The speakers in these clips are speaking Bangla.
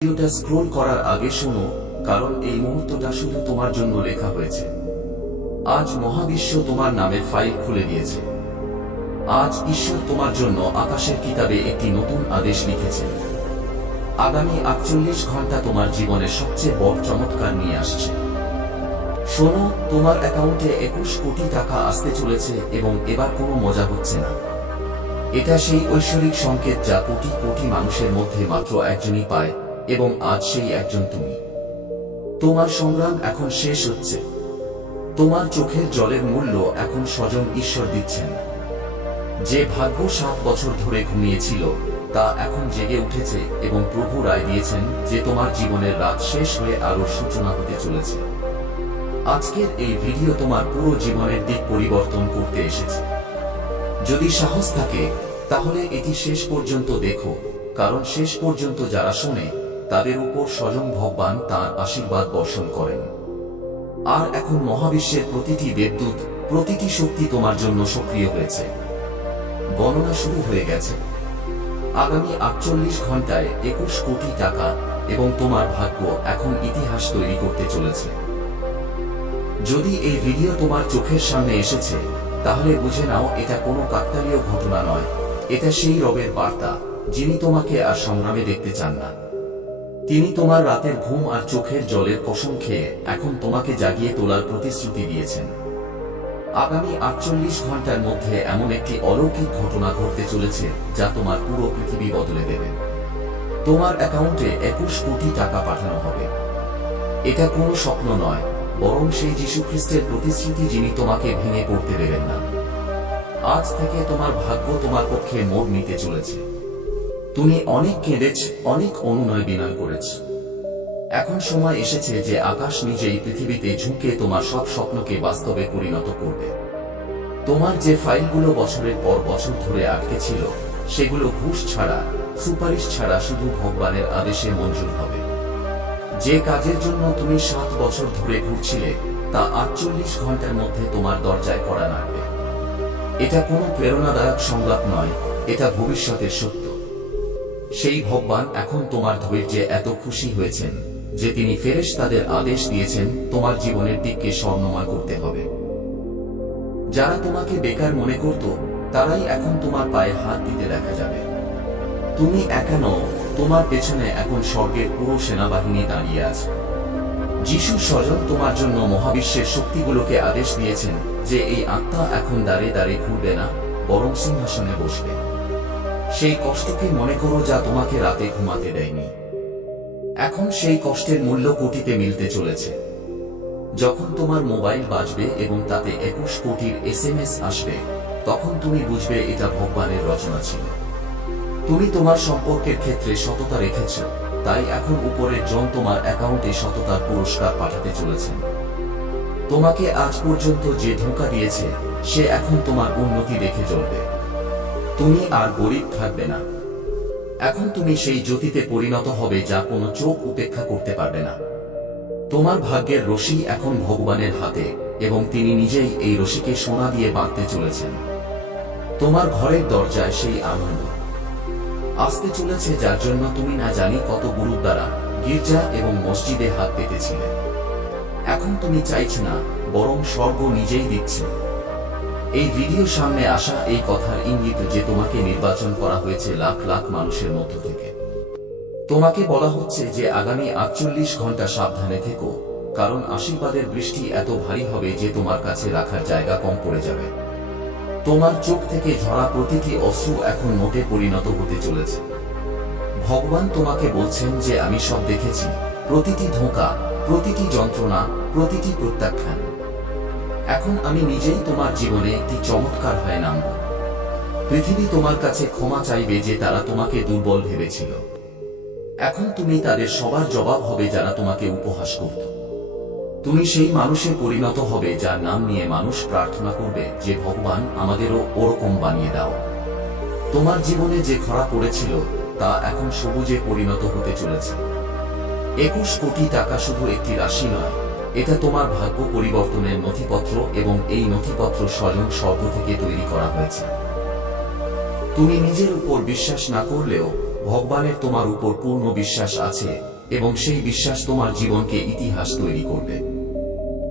ভিডিওটা স্ক্রোল করার আগে শোনো, কারণ এই মুহূর্তটা শুধু তোমার জন্য লেখা হয়েছে। আজ মহাবিশ্ব তোমার নামের ফাইল খুলে দিয়েছে। আজ ঈশ্বর তোমার জন্য আকাশের কিতাবে একটি নতুন আদেশ লিখেছেন। আগামী 48 ঘন্টা তোমার জীবনের সবচেয়ে বড় চমৎকার নিয়ে আসছে। শোনো, তোমার অ্যাকাউন্টে 21 কোটি টাকা আসতে চলেছে এবং এবার কোনো মজা হচ্ছে না। এটা সেই ঐশ্বরিক সংকেত যা কোটি কোটি মানুষের মধ্যে মাত্র একজনই পায়, এবং আজ সেই একজন তুমি। তোমার সংগ্রাম এখন শেষ হচ্ছে। তোমার চোখের জলের মূল্য এখন স্বয়ং ঈশ্বর দিচ্ছেন। যে ভাগ্য 7 বছর ধরে ঘুমিয়েছিল তা এখন জেগে উঠেছে, এবং প্রভু রায় দিয়েছেন যে তোমার জীবনের রাত শেষ হয়ে আলোর সূচনা হতে চলেছে। আজকের এই ভিডিও তোমার পুরো জীবনের দিক পরিবর্তন করতে এসেছে। যদি সাহস থাকে তাহলে এটি শেষ পর্যন্ত দেখো, কারণ শেষ পর্যন্ত যারা শোনে তাদের উপর স্বয়ং ভগবান তাঁর আশীর্বাদ বর্ষণ করেন। আর এখন মহাবিশ্বের প্রতিটি দেবদূত, প্রতিটি শক্তি তোমার জন্য সক্রিয় হয়েছে। গণনা শুরু হয়ে গেছে। আগামী 48 ঘন্টায় 21 কোটি টাকা এবং তোমার ভাগ্য এখন ইতিহাস তৈরি করতে চলেছে। যদি এই ভিডিও তোমার চোখের সামনে এসেছে তাহলে বুঝে নাও এটা কোনো কাকতালীয় ঘটনা নয়। এটা সেই রবের বার্তা যিনি তোমাকে আর সংগ্রামে দেখতে চান না। তিনি তোমার রাতের ঘুম আর চোখের জলের কসম খেয়ে এখন তোমাকে জাগিয়ে তোলার প্রতিশ্রুতি দিয়েছেন। আগামী 48 ঘন্টার মধ্যে এমন একটি অলৌকিক ঘটনা ঘটতে চলেছে যা তোমার পুরো পৃথিবী বদলে দেবে। তোমার অ্যাকাউন্টে 21 কোটি টাকা পাঠানো হবে। এটা কোনো স্বপ্ন নয়, বরং সেই যীশুখ্রিস্টের প্রতিশ্রুতি যিনি তোমাকে ভেঙে পড়তে দেবেন না। আজ থেকে তোমার ভাগ্য তোমার পক্ষে মোড় নিতে চলেছে। তুমি অনেক কেঁদেছ, অনেক অনুনয় বিনয় করেছ। এখন সময় এসেছে যে আকাশ নিজেই পৃথিবীতে ঝুঁকে তোমার সব স্বপ্নকে বাস্তবে পরিণত করবে। তোমার যে ফাইলগুলো বছরের পর বছর ধরে আটকে ছিল সেগুলো ঘুষ ছাড়া, সুপারিশ ছাড়া শুধু ভগবানের আদেশে মঞ্জুর হবে। যে কাজের জন্য তুমি 7 বছর ধরে ঘুরছিলে তা 48 ঘন্টার মধ্যে তোমার দরজায় কড়া নাড়বে। এটা কোনো প্রেরণাদায়ক সংলাপ নয়, এটা ভবিষ্যতের সত্য। সেই ভগবান এখন তোমার ধৈর্যে এত খুশি হয়েছেন যে তিনি ফেরেশতাদের আদেশ দিয়েছেন তোমার জীবনের দিককে স্বর্ণময় করতে হবে। যারা তোমাকে বেকার মনে করত তারাই এখন তোমার পায়ে হাত দিতে দেখা যাবে। তুমি একা নও, তোমার পেছনে এখন স্বর্গের পুরো সেনাবাহিনী দাঁড়িয়ে আছে। যিশু স্বয়ং তোমার জন্য মহাবিশ্বের শক্তিগুলোকে আদেশ দিয়েছেন যে এই আত্মা এখন দাঁড়ে দাঁড়ে ঘুরবে না, বরং সিংহাসনে বসবে। সেই কষ্টকে মনে করো যা তোমাকে রাতে ঘুমাতে দেয়নি। এখন সেই কষ্টের মূল্য কোটিতে মিলতে চলেছে। যখন তোমার মোবাইল বাজবে এবং তাতে 21 কোটির SMS আসবে, তখন তুমি বুঝবে এটা ভগবানের রচনা ছিল। তুমি তোমার সম্পর্কের ক্ষেত্রে সততা রেখেছ, তাই এখন উপরের জন তোমার অ্যাকাউন্টে সততার পুরস্কার পাঠাতে চলেছেন। তোমাকে আজ পর্যন্ত যে ধোঁকা দিয়েছে সে এখন তোমার উন্নতি দেখে জ্বলবে। তুমি আর গরিব থাকবে না। এখন তুমি সেই জ্যোতিতে পরিণত হবে যা কোনো চোখ উপেক্ষা করতে পারবে না। তোমার ভাগ্যের রশি এখন ভগবানের হাতে, এবং তিনি নিজেই এই রশিকে সোনা দিয়ে বাঁধতে চলেছেন। তোমার ঘরের দরজায় সেই আনন্দ আসতে চলেছে যার জন্য তুমি না জানি কত গুরুদ্বারা, গির্জা এবং মসজিদে হাত পেতেছিলে। এখন তুমি চাইছ না, বরং স্বর্গ নিজেই দিচ্ছে। এই ভিডিও সামনে আসা এই কথার ইঙ্গিত যে তোমাকে নির্বাচন করা হয়েছে লাখ লাখ মানুষের মধ্য থেকে। তোমাকে বলা হচ্ছে যে আগামী 48 ঘন্টা সাবধানে থেকো, কারণ আশীর্বাদের বৃষ্টি এত ভারী হবে যে তোমার কাছে রাখার জায়গা কম পড়ে যাবে। তোমার চোখ থেকে ঝরা প্রতিটি অশ্রু এখন নোটে পরিণত হতে চলেছে। ভগবান তোমাকে বলছেন যে আমি সব দেখেছি, প্রতিটি ধোঁকা, প্রতিটি যন্ত্রণা, প্রতিটি প্রত্যাখ্যান। এখন আমি নিজেই তোমার জীবনে একটি চমৎকার হয়ে নামব। পৃথিবী তোমার কাছে ক্ষমা চাইবে যে তারা তোমাকে দুর্বল ভেবেছিল। এখন তুমি তাদের সবার জবাব হবে যারা তোমাকে উপহাস করত। তুমি সেই মানুষে পরিণত হবে যার নাম নিয়ে মানুষ প্রার্থনা করবে যে ভগবান আমাদেরও ওরকম বানিয়ে দাও। তোমার জীবনে যে খরা পড়েছিল তা এখন সবুজে পরিণত হতে চলেছে। 21 কোটি টাকা শুধু একটি রাশি নয়, এটা তোমার ভাগ্য পরিবর্তনের নথিপত্র, এবং এই নথিপত্র স্বয়ং স্বর্গ থেকে তৈরি করা হয়েছে। তুমি নিজের উপর বিশ্বাস না করলেও ভগবানের তোমার উপর পূর্ণ বিশ্বাস আছে এবং সেই বিশ্বাস তোমার জীবনকে ইতিহাস তৈরি করবে।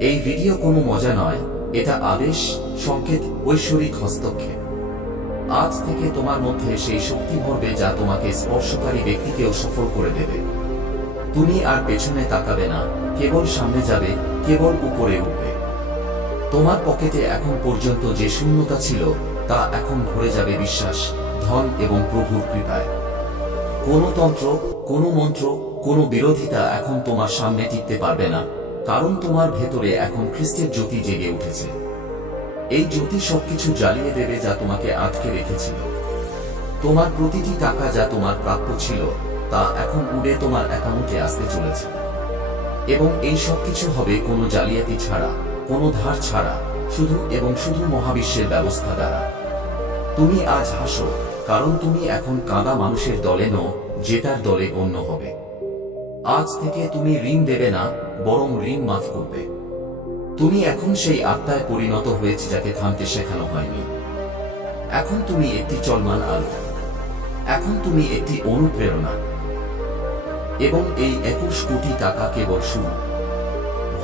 এই ভিডিও কোনো মজা নয়, এটা আদেশ, সংকেত, ঐশ্বরিক হস্তক্ষেপ। আজ থেকে তোমার মধ্যে সেই শক্তি ভরবে যা তোমাকে স্পর্শকারী ব্যক্তিকেও সফল করে দেবে। তুমি আর পেছনে তাকাবে না, কেবল সামনে যাবে, কেবল উপরে উঠবে। তোমার পকেটে এখন পর্যন্ত যে শূন্যতা ছিল তা এখন ভরে যাবে বিশ্বাস, ধন এবং প্রভুর কৃপায়। কোনো তন্ত্র, কোনো মন্ত্র, কোনো বিরোধিতা এখন তোমার সামনে টিকতে পারবে না, কারণ তোমার ভেতরে এখন খ্রিস্টের জ্যোতি জেগে উঠেছে। এই জ্যোতি সবকিছু জ্বালিয়ে দেবে যা তোমাকে আটকে রেখেছিল। তোমার প্রতিটি টাকা যা তোমার প্রাপ্য ছিল তা এখন উড়ে তোমার অ্যাকাউন্টে আসতে চলেছে। এবং এই সবকিছু হবে কোনো জালিয়াতি ছাড়া, কোনো ধার ছাড়া, শুধু এবং শুধু মহাবিশ্বের ব্যবস্থা দ্বারা। তুমি আজ হাসো, কারণ তুমি এখন কাঁদা মানুষের দলে নও, জেতার দলে গণ্য হবে। আজ থেকে তুমি ঋণ দেবে না, বরং ঋণ মাফ করবে। তুমি এখন সেই আত্মায় পরিণত হয়েছে যাকে থামতে শেখানো হয়নি। এখন তুমি একটি চলমান আলো, এখন তুমি একটি অনুপ্রেরণা। এবং এই 21 কোটি টাকা কেবল শুরু।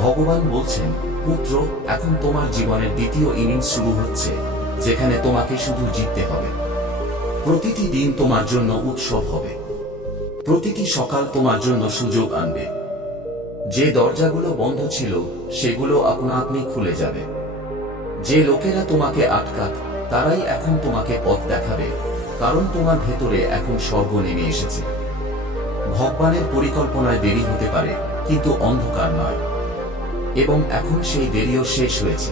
ভগবান বলছেন, পুত্র, এখন তোমার জীবনের দ্বিতীয় ইনিংস শুরু হচ্ছে, যেখানে তোমাকে শুধু জিততে হবে। প্রতিটি দিন তোমার জন্য উৎসব হবে। প্রতিটি সকাল তোমার জন্য সুযোগ আনবে। যে দরজাগুলো বন্ধ ছিল সেগুলো আপনা আপনি খুলে যাবে। যে লোকেরা তোমাকে আটকাত তারাই এখন তোমাকে পথ দেখাবে, কারণ তোমার ভেতরে এখন স্বর্গ নেমে এসেছে। ভগবানের পরিকল্পনায় দেরি হতে পারে, কিন্তু অন্ধকার নয়। এবং এখন সেই দেরিও শেষ হয়েছে।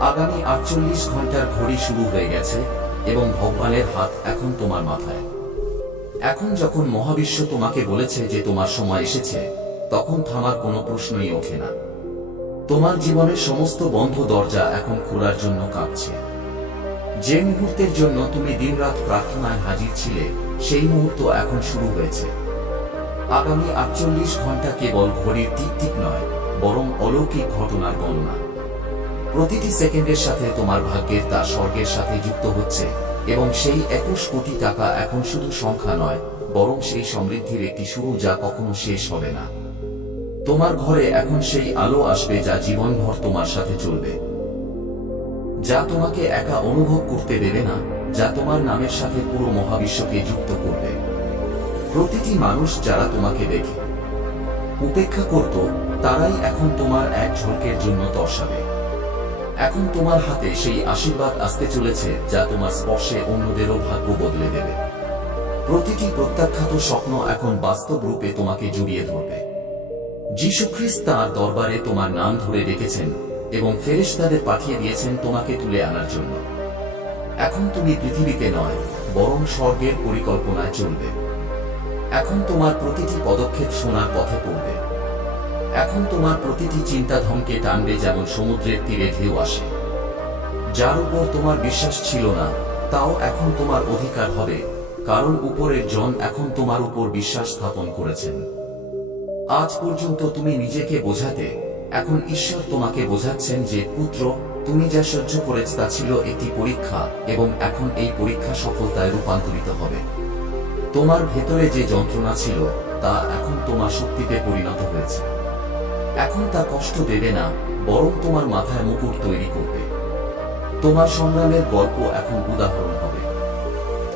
আগামী 48 ঘন্টার ঘড়ি শুরু হয়ে গেছে এবং ভগবানের হাত এখন তোমার মাথায়। এখন যখন মহাবিশ্ব তোমাকে বলেছে যে তোমার সময় এসেছে, তখন থামার কোনো প্রশ্নই ওঠে না। তোমার জীবনের সমস্ত বন্ধ দরজা এখন খোলার জন্য কাঁপছে। যে মুহূর্তের জন্য তুমি দিনরাত প্রার্থনায় হাজির ছিলে, সেই মুহূর্ত এখন শুরু হয়েছে। আগামী 48 ঘন্টা কেবল ঘড়ির টিক টিক নয়, বরং অলৌকিক ঘটনার গণনা। প্রতিটি সেকেন্ডের সাথে তোমার ভাগ্যের তা স্বর্গের সাথে যুক্ত হচ্ছে, এবং সেই 21 কোটি টাকা এখন শুধু সংখ্যা নয়, বরং সেই সমৃদ্ধির একটি শুরু যা কখনো শেষ হবে না। তোমার ঘরে এখন সেই আলো আসবে যা জীবনভর তোমার সাথে চলবে, যা তোমাকে একা অনুভব করতে দেবে না, যা তোমার নামের সাথে পুরো মহাবিশ্বকে যুক্ত করবে। প্রতিটি মানুষ যারা তোমাকে দেখে উপেক্ষা করত, তারাই এখন তোমার এক ঝলকের জন্য তরসাবে। এখন তোমার হাতে সেই আশীর্বাদ আসতে চলেছে যা তোমার স্পর্শে অন্যদেরও ভাগ্য বদলে দেবে। প্রতিটি প্রত্যাখ্যাত স্বপ্ন এখন বাস্তব রূপে তোমাকে জড়িয়ে ধরবে। যীশু খ্রিস্ট তাঁর দরবারে তোমার নাম ধরে রেখেছেন এবং ফেরেশতাদের পাঠিয়ে দিয়েছেন তোমাকে তুলে আনার জন্য। এখন তুমি পৃথিবীতে নয়, বরং স্বর্গের পরিকল্পনায় চলবে। এখন তোমার প্রতিটি পদক্ষেপ সোনার পথে পড়বে। এখন তোমার প্রতিটি চিন্তা ধমকে টানবে যেমন সমুদ্রের তীরে ঢেউ আসে। যার উপর তোমার বিশ্বাস ছিল না, তাও এখন তোমার অধিকার হবে, কারণ উপরের জন এখন তোমার উপর বিশ্বাস স্থাপন করেছেন। আজ পর্যন্ত তুমি নিজেকে বোঝাতে, এখন ঈশ্বর তোমাকে বোঝাচ্ছেন যে, পুত্র, তুমি যা সহ্য করেছ তা ছিল একটি পরীক্ষা, এবং এখন এই পরীক্ষা সফলতায় রূপান্তরিত হবে। তোমার ভেতরে যে যন্ত্রণা ছিল তা এখন তোমার শক্তিতে পরিণত হয়েছে। এখন তা কষ্ট দেবে না, বরং তোমার মাথায় মুকুট তৈরি করবে। তোমার সংগ্রামের গল্প এখন উদাহরণ হবে।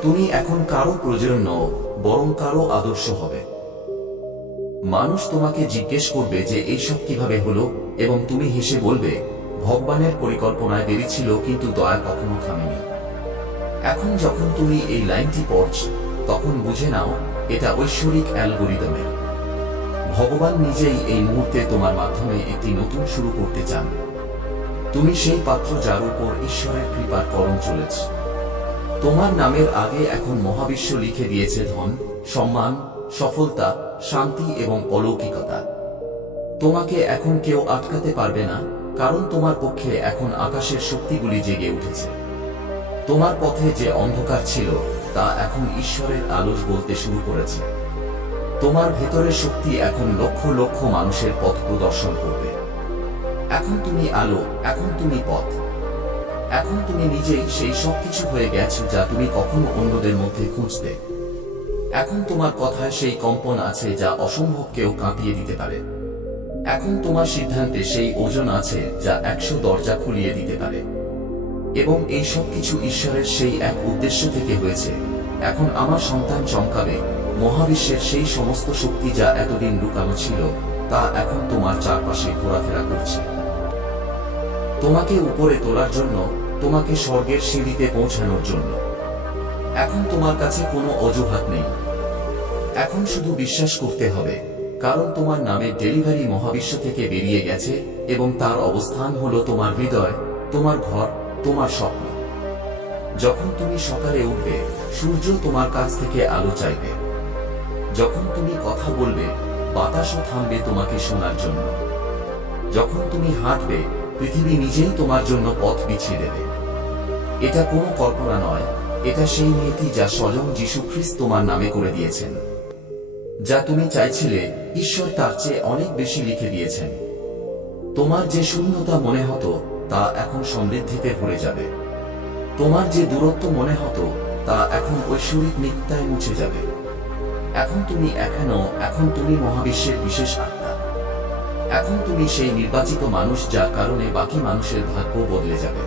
তুমি এখন কারো প্রয়োজন নও, বরং কারো আদর্শ হবে। মানুষ তোমাকে জিজ্ঞেস করবে যে এইসব কিভাবে হলো, এবং তুমি হেসে বলবে, ভগবানের পরিকল্পনায় দেরি ছিল, কিন্তু দয়া কখনো থামেনি। এখন যখন তুমি এই লাইনটি পড়ছ, তখন বুঝে নাও এটা ঐশ্বরিক অ্যালগরিদমের। ভগবান নিজেই এই মুহূর্তে তোমার মাধ্যমে একটি নতুন শুরু করতে চান। তুমি সেই পাত্র যার উপর ঈশ্বরের কৃপার করণ চলেছে। তোমার নামের আগে এখন মহাবিশ্ব লিখে দিয়েছে ধন, সম্মান, সফলতা, শান্তি এবং অলৌকিকতা। তোমাকে এখন কেউ আটকাতে পারবে না, কারণ তোমার পক্ষে এখন আকাশের শক্তিগুলি জেগে উঠেছে। তোমার পথে যে অন্ধকার ছিল তা এখন ঈশ্বরের আলো বলতে শুরু করেছে। তোমার ভেতরের শক্তি এখন লক্ষ লক্ষ মানুষের পথ প্রদর্শন করবে। এখন তুমি আলো, এখন তুমি পথ। এখন তুমি নিজেই সেই সব কিছু হয়ে গেছো যা তুমি কখনো অন্যদের মধ্যে খুঁজতে। এখন তোমার কথায় সেই কম্পন আছে যা অসম্ভবকেও কাঁপিয়ে দিতে পারে। এখন তোমার সিদ্ধান্তে সেই ওজন আছে যা 100 দরজা খুলিয়ে দিতে পারে। এবং এই সব কিছু ঈশ্বরের সেই এক উদ্দেশ্য থেকে হয়েছে। এখন আমার সন্তান চমকাবে। মহাবিশ্বের সেই সমস্ত শক্তি যা এতদিন লুকানো ছিল তা এখন তোমার চারপাশে ঘোরাফেরা করছে, তোমাকে উপরে তোলার জন্য, তোমাকে স্বর্গের সিঁড়িতে পৌঁছানোর জন্য। এখন তোমার কাছে কোনো অজুহাত নেই। এখন শুধু বিশ্বাস করতে হবে, কারণ তোমার নামের ডেলিভারি মহাবিশ্ব থেকে বেরিয়ে গেছে এবং তার অবস্থান হলো তোমার হৃদয়, তোমার ঘর, তোমার স্বপ্ন। যখন তুমি সকালে উঠবে, সূর্য তোমার কাছ থেকে আলো চাইবে। যখন তুমি কথা বলবে, বাতাসও থামবে তোমাকে শোনার জন্য। যখন তুমি হাঁটবে, পৃথিবী নিজেই তোমার জন্য পথ বিছিয়ে দেবে। এটা কোনো কল্পনা নয়, এটা সেই নীতি যা স্বয়ং যীশু খ্রিস্ট তোমার নামে করে দিয়েছেন। যা তুমি চাইছিলে, ঈশ্বর তার চেয়ে অনেক বেশি লিখে দিয়েছেন। তোমার যে শূন্যতা মনে হতো তা এখন সমৃদ্ধিতে ভরে যাবে। তোমার যে দূরত্ব মনে হতো তা এখন ঐশ্বরিক নিত্যতায় মুছে যাবে। এখন তুমি এখন তুমি মহাবিশ্বের বিশেষ আত্মা। এখন তুমি সেই নির্বাচিত মানুষ যার কারণে বাকি মানুষের ভাগ্য বদলে যাবে।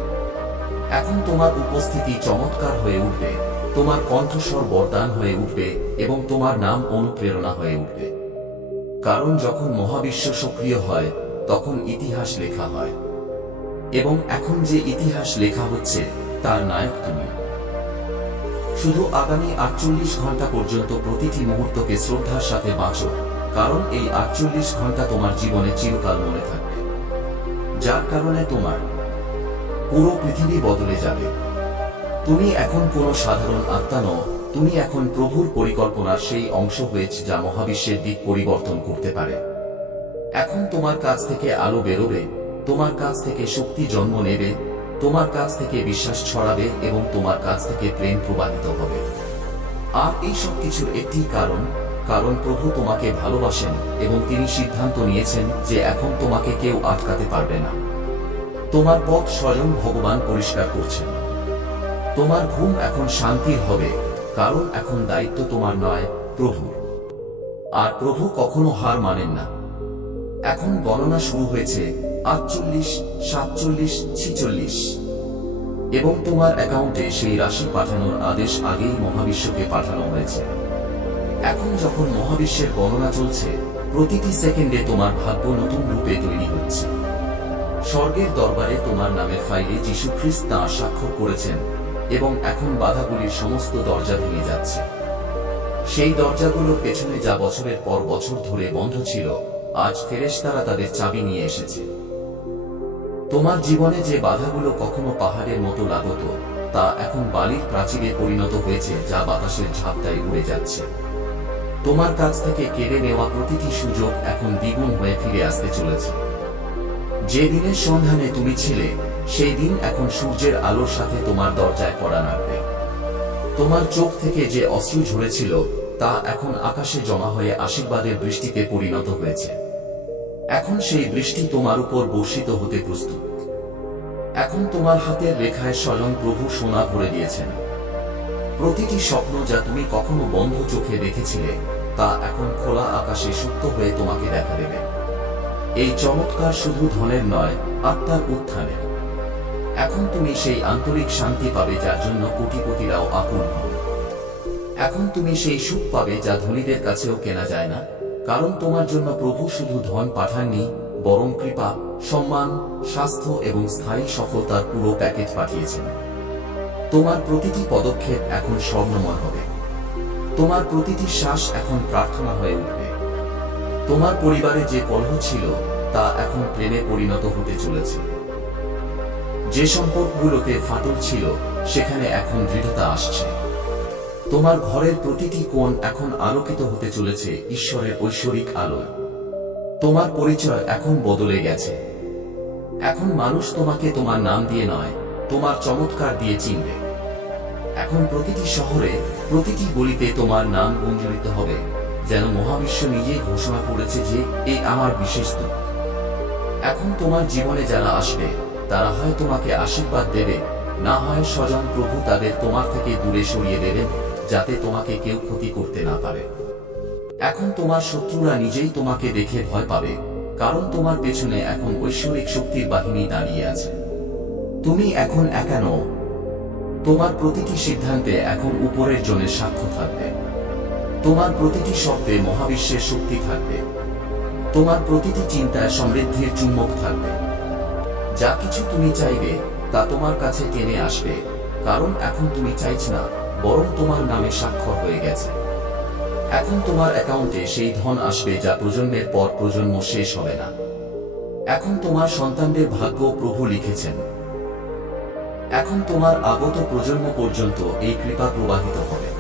এখন তোমার উপস্থিতি চমৎকার হয়ে উঠবে, তোমার কণ্ঠস্বর বরদান হয়ে উঠবে এবং তোমার নাম অনুপ্রেরণা হয়ে উঠবে। কারণ যখন মহাবিশ্ব সক্রিয় হয় তখন ইতিহাস লেখা হয়। এবং এখন যে ইতিহাস লেখা হচ্ছে তার নায়ক তুমি। শুধু আগামী 48 ঘন্টা পর্যন্ত প্রতিটি মুহূর্তকে শ্রদ্ধার সাথে বাঁচো, কারণ এই 48 ঘন্টা তোমার জীবনে চিরকাল মনে থাকবে। যার কারণে তোমার পুরো পৃথিবী বদলে যাবে। তুমি এখন কোনো সাধারণ আত্মা নও, তুমি এখন প্রভুর পরিকল্পনার সেই অংশ হয়েছে যা মহাবিশ্বের দিক পরিবর্তন করতে পারে। এখন তোমার কাছ থেকে আলো বেরোবে, তোমার কাছ থেকে শক্তি জন্ম নেবে, তোমার কাছ থেকে বিশ্বাস ছড়াবে এবং তোমার কাছ থেকে প্রেম প্রবাহিত হবে। আর এই সব কিছুর একটি কারণ প্রভু তোমাকে ভালোবাসেন এবং তিনি সিদ্ধান্ত নিয়েছেন যে এখন তোমাকে কেউ আটকাতে পারবে না। তোমার পথ স্বয়ং ভগবান পরিষ্কার করছেন। তোমার ঘুম এখন শান্তির হবে, কারণ এখন দায়িত্ব তোমার নয়, প্রভুর। আর প্রভু কখনো হার মানেন না। এখন গণনা শুরু হয়েছে, 48, 47, 46 এবং তোমার অ্যাকাউন্টে সেই রাশি পাঠানোর আদেশ আগেই মহাবিশ্বকে পাঠানো হয়েছে। এখন যখন মহাবিশ্বের গণনা চলছে, প্রতিটি সেকেন্ডে তোমার ভাগ্য নতুন রূপে তৈরি হচ্ছে। স্বর্গের দরবারে তোমার নামের ফাইলে যীশু খ্রিস্ট তাঁর স্বাক্ষর করেছেন এবং এখন বাধাগুলির সমস্ত দরজা ভেঙে যাচ্ছে। সেই দরজাগুলোর পেছনে যা বছরের পর বছর ধরে বন্ধ ছিল, আজ ফেরেশতারা তাদের চাবি নিয়ে এসেছে। তোমার জীবনে যে বাধাগুলো কখনো পাহাড়ের মতো লাগত, তা এখন বালির প্রাচীরে পরিণত হয়েছে যা বাতাসের ঝাপটায় উড়ে যাচ্ছে। তোমার কাছ থেকে কেড়ে নেওয়া প্রতিটি সুযোগ এখন দ্বিগুণ হয়ে ফিরে আসতে চলেছে। যে দিনের সন্ধানে তুমি ছিলে, সেই দিন এখন সূর্যের আলোর সাথে তোমার দরজায় কড়া নাড়বে। তোমার চোখ থেকে যে অশ্রু ঝরেছিল তা এখন আকাশে জমা হয়ে আশীর্বাদের বৃষ্টিতে পরিণত হয়েছে। এখন সেই বৃষ্টি তোমার উপর বর্ষিত হতে প্রস্তুত। এখন তোমার হাতের রেখায় স্বয়ং প্রভু সোনা ভরে দিয়েছেন। প্রতিটি স্বপ্ন যা তুমি কখনো বন্ধ চোখে দেখেছিলে, তা এখন খোলা আকাশে সত্য হয়ে তোমাকে দেখা দেবে। এই চমৎকার শুধু ধনের নয়, আত্মার উত্থানের। এখন তুমি সেই আন্তরিক শান্তি পাবে যার জন্য কোটিপতিরাও আকুল হন। এখন তুমি সেই সুখ পাবে যা ধনীদের কাছেও কেনা যায় না, কারণ তোমার জন্য প্রভু শুধু ধন পাঠাননি, বরং কৃপা, সম্মান, স্বাস্থ্য এবং স্থায়ী সফলতার পুরো প্যাকেজ পাঠিয়েছেন। তোমার প্রতিটি পদক্ষেপ এখন স্বর্ণময় হবে। তোমার প্রতিটি শ্বাস এখন প্রার্থনা হয়ে উঠবে। তোমার পরিবারে যে কলহ ছিল তা এখন প্রেমে পরিণত হতে চলেছে। যে সম্পর্কগুলোতে ফাটল ছিল সেখানে এখন দৃঢ়তা আসছে। তোমার ঘরের প্রতিটি কোণ এখন আলোকিত হতে চলেছে ঈশ্বরের ঐশ্বরিক আলোয়। তোমার পরিচয় এখন বদলে গেছে। এখন মানুষ তোমাকে তোমার নাম দিয়ে নয়, তোমার চমৎকার দিয়ে চিনবে। এখন প্রতিটি শহরে, প্রতিটি গলিতে তোমার নাম গুঞ্জরিত হবে, যেন মহাবিশ্ব নিজেই ঘোষণা করেছে যে এই আমার বিশেষ দূত। এখন তোমার জীবনে যারা আসবে তারা হয় তোমাকে আশীর্বাদ দেবে, না হয় স্বয়ং প্রভু তাদের তোমার থেকে দূরে সরিয়ে দেবেন, যাতে তোমাকে কেউ ক্ষতি করতে না পারে। এখন তোমার শত্রুরা নিজেই তোমাকে দেখে ভয় পাবে, কারণ তোমার পেছনে এখন ঐশ্বরিক শক্তির বাহিনী দাঁড়িয়ে আছে। তুমি এখন একা নও। তোমার প্রতিটি সিদ্ধান্তে এখন উপরের জনের সাক্ষ্য থাকবে। তোমার প্রতিটি শব্দে মহাবিশ্বের শক্তি থাকবে। তোমার প্রতিটি চিন্তায় সমৃদ্ধির চুম্বক থাকবে। যা কিছু তুমি চাইবে তা তোমার কাছে টেনে আসবে, কারণ এখন তুমি চাইছ না, বরং তোমার নামে স্বাক্ষর হয়ে গেছে। এখন তোমার অ্যাকাউন্টে সেই ধন আসবে যা প্রজন্মের পর প্রজন্ম শেষ হবে না। এখন তোমার সন্তানদের ভাগ্য প্রভু লিখেছেন। এখন তোমার আগত প্রজন্ম পর্যন্ত এই কৃপা প্রবাহিত হবে।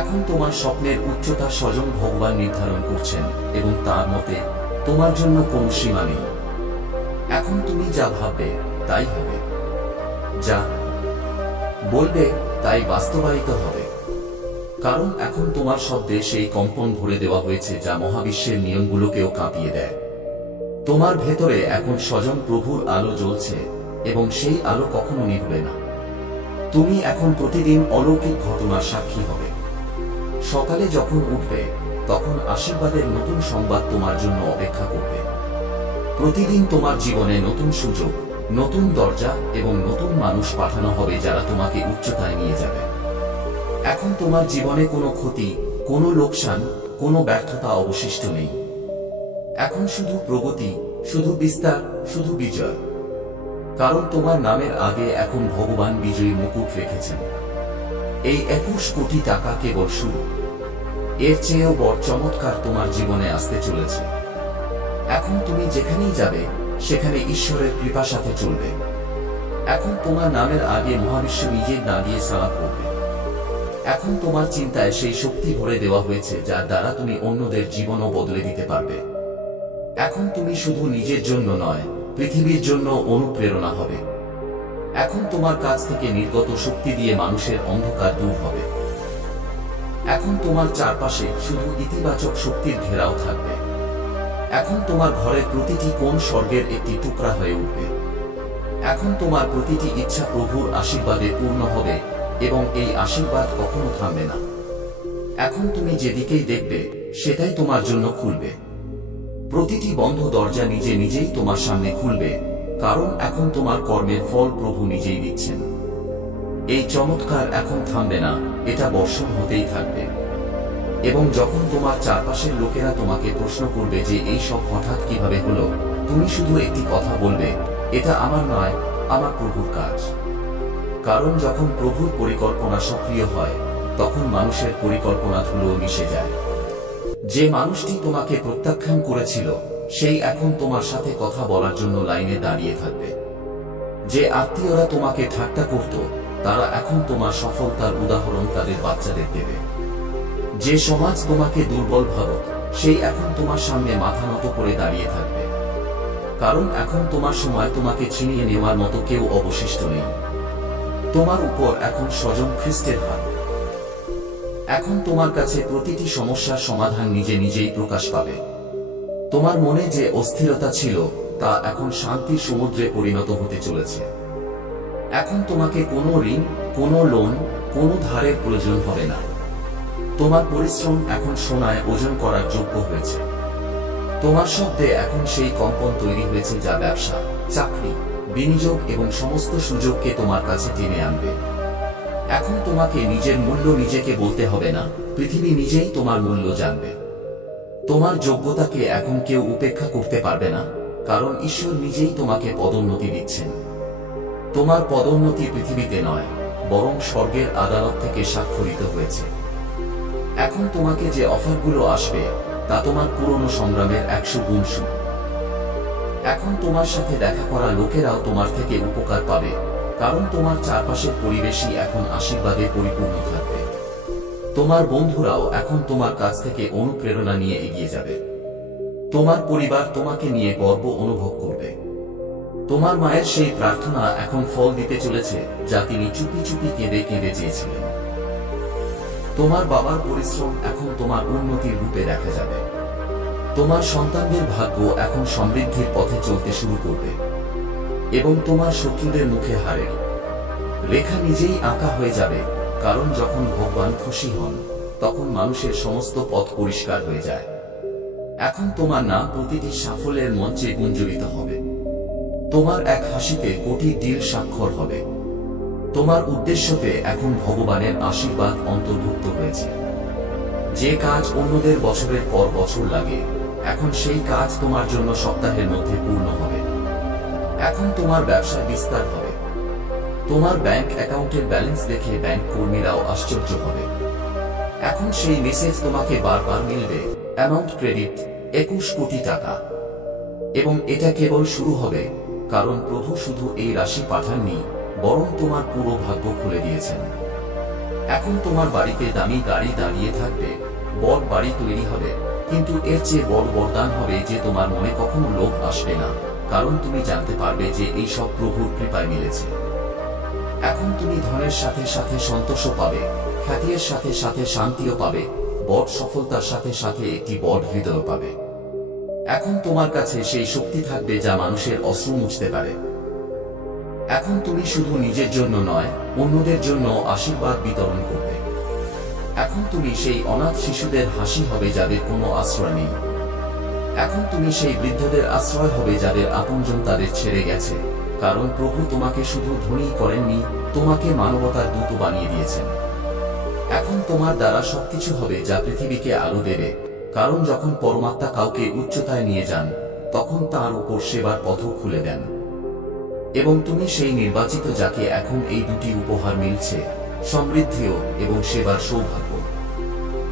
এখন তোমার স্বপ্নের উচ্চতা স্বয়ং ভগবান নির্ধারণ করছেন, এবং তার মতে তোমার জন্য কোনো সীমা নেই। এখন তুমি যা ভাববে তাই হবে, যা বলবে তাই বাস্তবায়িত হবে। কারণ এখন তোমার শব্দে সেই কম্পন ভরে দেওয়া হয়েছে যা মহাবিশ্বের নিয়মগুলোকেও কাঁপিয়ে দেয়। তোমার ভেতরে এখন স্বয়ং প্রভুর আলো জ্বলছে, এবং সেই আলো কখনো নিভবে না। তুমি এখন প্রতিদিন অলৌকিক ঘটনার সাক্ষী হবে। সকালে যখন উঠবে তখন আশীর্বাদের নতুন সংবাদ তোমার জন্য অপেক্ষা করবে। প্রতিদিন তোমার জীবনে নতুন সুযোগ, নতুন দরজা এবং নতুন মানুষ পাঠানো হবে যারা তোমাকে উচ্চতায় নিয়ে যাবে। এখন তোমার জীবনে কোনো ক্ষতি, কোনো লোকসান, কোনো ব্যর্থতা অবশিষ্ট নেই। এখন শুধু প্রগতি, শুধু বিস্তার, শুধু বিজয়। কারণ তোমার নামের আগে এখন ভগবান বিজয়ী মুকুট রেখেছেন। এই 21 কোটি টাকা কেবল শুরু। এর চেয়েও বড় চমৎকার তোমার জীবনে আসতে চলেছে। এখন তুমি যেখানেই যাবে সেখানে ঈশ্বরের কৃপার সাথে চলবে। এখন তোমার নামের আগে মহাবিশ্ব নিজে দাঁড়িয়ে সাড়া করবে। এখন তোমার চিন্তায় সেই শক্তি ভরে দেওয়া হয়েছে যার দ্বারা তুমি অন্যদের জীবনও বদলে দিতে পারবে। এখন তুমি শুধু নিজের জন্য নয়, পৃথিবীর জন্য অনুপ্রেরণা হবে। এখন তোমার কাছ থেকে নির্গত শক্তি দিয়ে মানুষের অন্ধকার দূর হবে। এখন তোমার চারপাশে শুধু ইতিবাচক শক্তির ঘেরাও থাকবে। এখন তোমার ঘরের প্রতিটি কোণ স্বর্গের একটি টুকরা হয়ে উঠবে। এখন তোমার প্রতিটি ইচ্ছা প্রভুর আশীর্বাদে পূর্ণ হবে, এবং এই আশীর্বাদ কখনো থামবে না। এখন তুমি যেদিকেই দেখবে সেটাই তোমার জন্য খুলবে। প্রতিটি বন্ধ দরজা নিজে নিজেই তোমার সামনে খুলবে, কারণ এখন তোমার কর্মের ফল প্রভু নিজেই দিচ্ছেন। এই চমৎকার এখন থামবে না, এটা বর্ষণ হতেই থাকবে। এবং যখন তোমার চারপাশের লোকেরা তোমাকে প্রশ্ন করবে যে এই সব হঠাৎ কিভাবে হলো, তুমি শুধু একটি কথা বলবে, এটা আমার নয়, আমার প্রভুর কাজ। কারণ যখন প্রভুর পরিকল্পনা সক্রিয় হয় তখন মানুষের পরিকল্পনা ধুলো মিশে যায়। যে মানুষটি তোমাকে প্রত্যাখ্যান করেছিল সেই এখন তোমার সাথে কথা বলার জন্য লাইনে দাঁড়িয়ে থাকবে। যে আত্মীয়রা তোমাকে ঠাট্টা করত তারা এখন তোমার সফলতার উদাহরণ তাদের বাচ্চাদের দেবে। যে সমাজ তোমাকে দুর্বল ভাবত সেই এখন তোমার সামনে মাথা নত করে দাঁড়িয়ে থাকবে। কারণ এখন তোমার সময় তোমাকে ছিনিয়ে নেওয়ার মতো কেউ অবশিষ্ট নেই। তোমার উপর এখন স্বয়ং খ্রিস্টের হাত। এখন তোমার কাছে প্রতিটি সমস্যার সমাধান নিজে নিজেই প্রকাশ পাবে। তোমার মনে যে অস্থিরতা ছিল তা এখন শান্তির সমুদ্রে পরিণত হতে চলেছে। এখন তোমাকে কোনো ঋণ, কোনো লোন, কোনো ধারের প্রয়োজন হবে না। তোমার পরিশ্রম এখন সোনায় ওজন করার যোগ্য হয়েছে। তোমার শব্দে এখন সেই কম্পন তৈরি হয়েছে যা ব্যবসা, চাকরি, বিনিয়োগ এবং সমস্ত সুযোগকে তোমার কাছে টেনে আনবে। এখন তোমাকে নিজের মূল্য নিজেকে বলতে হবে না, পৃথিবী নিজেই তোমার মূল্য জানবে। তোমার যোগ্যতাকে এখন কেউ উপেক্ষা করতে পারবে না, কারণ ঈশ্বর নিজেই তোমাকে পদোন্নতি দিচ্ছেন। তোমার পদোন্নতি পৃথিবীতে নয়, বরং স্বর্গের আদালত থেকে স্বাক্ষরিত হয়েছে। এখন তোমাকে যে অফারগুলো আসবে তা তোমার পুরনো সংগ্রামের 100 গুণ সুখ। এখন তোমার সাথে দেখা করা লোকেরাও তোমার থেকে উপকার পাবে, কারণ তোমার চারপাশের পরিবেশই এখন আশীর্বাদে পরিপূর্ণ থাকবে। তোমার বন্ধুরাও এখন তোমার কাছ থেকে অনুপ্রেরণা নিয়ে এগিয়ে যাবে। তোমার পরিবার তোমাকে নিয়ে গর্ব অনুভব করবে। তোমার মায়ের সেই প্রার্থনা এখন ফল দিতে চলেছে যা তিনি চুপি চুপি কেঁদে কেঁদে চেয়েছিলেন। তোমার বাবার পরিশ্রম এখন তোমার উন্নতির রূপে দেখা যাবে। তোমার সন্তানদের ভাগ্য এখন সমৃদ্ধির পথে চলতে শুরু করবে, এবং তোমার শত্রুদের মুখে হারের রেখা নিজেই আঁকা হয়ে যাবে, কারণ যখন ভগবান খুশি হন তখন মানুষের সমস্ত পথ পরিষ্কার হয়ে যায়। এখন তোমার নাম প্রতিটি সাফল্যের মঞ্চে গুঞ্জরিত হবে। তোমার এক হাসিতে কোটি ডিল স্বাক্ষর হবে। তোমার উদ্দেশ্যতে এখন ভগবানের আশীর্বাদ অন্তর্ভুক্ত হয়েছে। যে কাজ অন্যদের বছরের পর বছর লাগে, এখন সেই কাজ তোমার জন্য সপ্তাহের মধ্যে পূর্ণ হবে। এখন তোমার ব্যবসা বিস্তার হবে। তোমার ব্যাংক অ্যাকাউন্টের ব্যালেন্স দেখে ব্যাংক কর্মীরাও আশ্চর্য হবে। এখন সেই মেসেজ তোমাকে বারবার মিলবে, অ্যামাউন্ট ক্রেডিট 21 কোটি টাকা। এবং এটা কেবল শুরু হবে, কারণ প্রভু শুধু এই রাশি পাঠাননি, বরং তোমার পুরো ভাগ্য খুলে দিয়েছেন। এখন তোমার বাড়িতে দামি গাড়ি দাঁড়িয়ে থাকবে, বড় বাড়ি তৈরি হবে, কিন্তু এর চেয়ে বড় বরদান হবে যে তোমার মনে কখনো লোভ আসবে না, কারণ তুমি জানতে পারবে যে এই সব প্রভুর কৃপায় মিলেছে। এখন তুমি ধনের সাথে সাথে সন্তোষও পাবে, খ্যাতির সাথে সাথে শান্তিও পাবে, বড় সফলতার সাথে সাথে একটি বড় হৃদয় পাবে। এখন তোমার কাছে সেই শক্তি থাকবে যা মানুষের অশ্রু মুছতে পারে। এখন তুমি শুধু নিজের জন্য নয়, অন্যদের জন্য আশীর্বাদ বিতরণ করবে। এখন তুমি সেই অনাথ শিশুদের হাসি হবে যাদের কোনো আশ্রয় নেই। এখন তুমি সেই বৃদ্ধদের আশ্রয় হবে যাদের আপনজন তাদের ছেড়ে গেছে, কারণ প্রভু তোমাকে শুধু ধনী করেননি, তোমাকে মানবতার দূত বানিয়ে দিয়েছেন। এখন তোমার দ্বারা সবকিছু হবে যা পৃথিবীকে আলো দেবে, কারণ যখন পরমাত্মা কাউকে উচ্চতায় নিয়ে যান, তখন তার উপর সেবার পথও খুলে দেন। এবং তুমি সেই নির্বাচিত যাকে এখন এই দুটি উপহার মিলছে, সমৃদ্ধিও এবং সেবার সৌভাগ্য।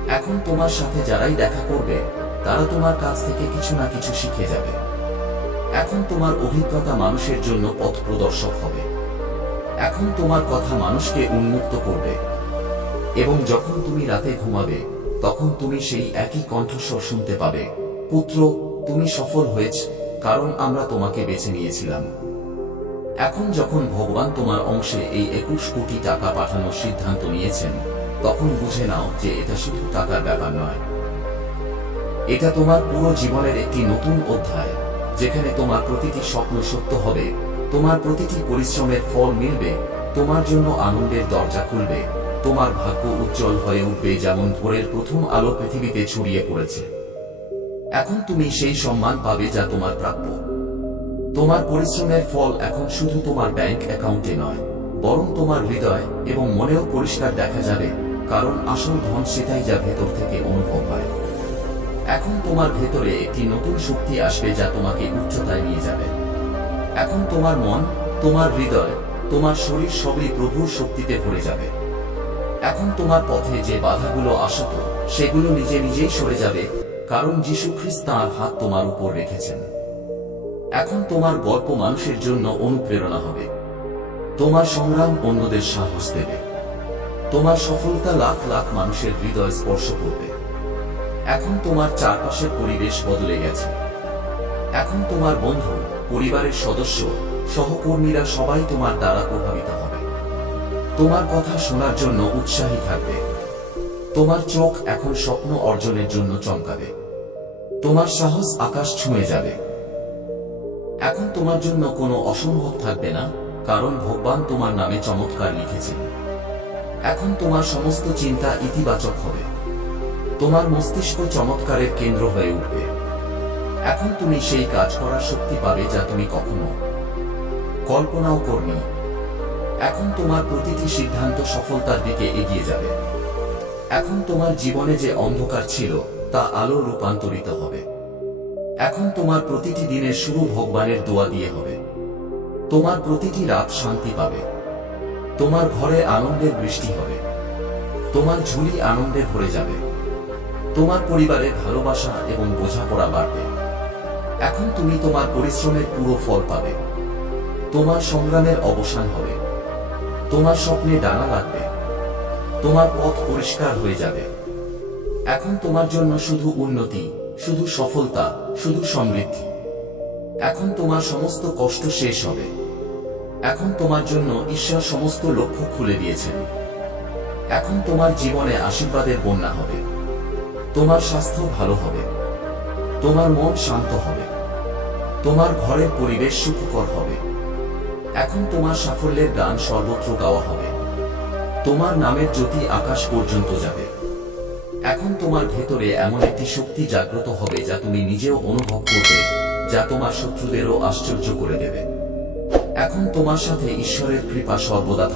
এখন তোমার সাথে যারাই দেখা করবে, তারা তোমার কাছ থেকে কিছু না কিছু শিখে যাবে। এখন তোমার অভিজ্ঞতা মানুষের জন্য পথ প্রদর্শক হবে। এখন তোমার কথা মানুষকে উন্মুক্ত করবে। এবং যখন তুমি রাতে ঘুমাবে, তখন তুমি সেই একই কণ্ঠস্বর শুনতে পাবে, পুত্র, তুমি সফল হয়েছ, কারণ আমরা তোমাকে বেছে নিয়েছিলাম। এখন যখন ভগবান তোমার অংশে এই 21 কোটি টাকা পাঠানোর সিদ্ধান্ত নিয়েছেন, তখন বুঝে নাও যে এটা শুধু টাকার ব্যাপার নয়। এটা তোমার পুরো জীবনের একটি নতুন অধ্যায়, যেখানে তোমার প্রতিটি স্বপ্ন সত্য হবে, তোমার প্রতিটি পরিশ্রমের ফল মিলবে, তোমার জন্য আনন্দের দরজা খুলবে, তোমার ভাগ্য উজ্জ্বল হয়ে উঠবে যেমন ভোরের প্রথম আলো পৃথিবীতে ছড়িয়ে পড়েছে। এখন তুমি সেই সম্মান পাবে যা তোমার প্রাপ্য। তোমার পরিশ্রমের ফল এখন শুধু তোমার ব্যাংক অ্যাকাউন্টে নয়, বরং তোমার হৃদয় এবং মনেও পরিষ্কার দেখা যাবে, কারণ আসল ধন সেটাই যা ভেতর থেকে অনুভব হয়। এখন তোমার ভেতরে একটি নতুন শক্তি আসবে যা তোমাকে উচ্চতায় নিয়ে যাবে। এখন তোমার মন, তোমার হৃদয়, তোমার শরীর সবই প্রভুর শক্তিতে ভরে যাবে। এখন তোমার পথে যে বাধাগুলো আসত, সেগুলো নিজে নিজেই সরে যাবে, কারণ যীশু খ্রিস্ট তাঁর হাত তোমার উপর রেখেছেন। এখন তোমার গল্প মানুষের জন্য অনুপ্রেরণা হবে। তোমার সংগ্রাম অন্যদের সাহস দেবে। তোমার সফলতা লাখ লাখ মানুষের হৃদয় স্পর্শ করবে। এখন তোমার চারপাশের পরিবেশ বদলে গেছে। এখন তোমার বন্ধু, পরিবারের সদস্য, সহকর্মীরা সবাই তোমার দ্বারা প্রভাবিত হবে। তোমার কথা শোনার জন্য উৎসাহী থাকবে। তোমার চোখ এখন স্বপ্ন অর্জনের জন্য চমকাবে। তোমার সাহস আকাশ ছুঁয়ে যাবে। এখন তোমার জন্য কোনো অসম্ভব থাকবে না, কারণ ভগবান তোমার নামে চমৎকার লিখেছেন। এখন তোমার সমস্ত চিন্তা ইতিবাচক হবে। তোমার মস্তিষ্ক চমৎকারের কেন্দ্র হয়ে উঠবে। এখন তুমি সেই কাজ করার শক্তি পাবে যা তুমি কখনো কল্পনাও করনি। এখন তোমার প্রতিটি সিদ্ধান্ত সফলতার দিকে এগিয়ে যাবে। এখন তোমার জীবনে যে অন্ধকার ছিল, তা আলো রূপান্তরিত হবে। এখন তোমার প্রতিটি দিনের শুরু ভগবানের দোয়া দিয়ে হবে। তোমার প্রতিটি রাত শান্তি পাবে। তোমার ঘরে আনন্দের বৃষ্টি হবে। তোমার ঝুলি আনন্দে ভরে যাবে। তোমার পরিবারে ভালোবাসা এবং বোঝাপড়া বাড়বে। এখন তুমি তোমার পরিশ্রমের পুরো ফল পাবে। তোমার সংগ্রামের অবসান হবে। তোমার স্বপ্নে ডানা লাগবে। তোমার পথ পরিষ্কার হয়ে যাবে। এখন তোমার জন্য শুধু উন্নতি, শুধু সফলতা, শুধু সমৃদ্ধি। এখন তোমার সমস্ত কষ্ট শেষ হবে। এখন তোমার জন্য ঈশ্বর সমস্ত লক্ষ্য খুলে দিয়েছেন। এখন তোমার জীবনে আশীর্বাদের বন্যা হবে। তোমার স্বাস্থ্য ভালো হবে। তোমার মন শান্ত হবে। তোমার ঘরের পরিবেশ সুখকর হবে। এখন তোমার সাফল্যের গান সর্বত্র গাওয়া হবে। তোমার নামের জ্যোতি আকাশ পর্যন্ত যাবে। এখন তোমার ভেতরে এমন একটি শক্তি জাগ্রত হবে যা তুমি নিজেও অনুভব করবে, যা তোমার শত্রুদেরও আশ্চর্য করে দেবে। এখন তোমার সাথে ঈশ্বরের কৃপা সর্বদা থাকবে।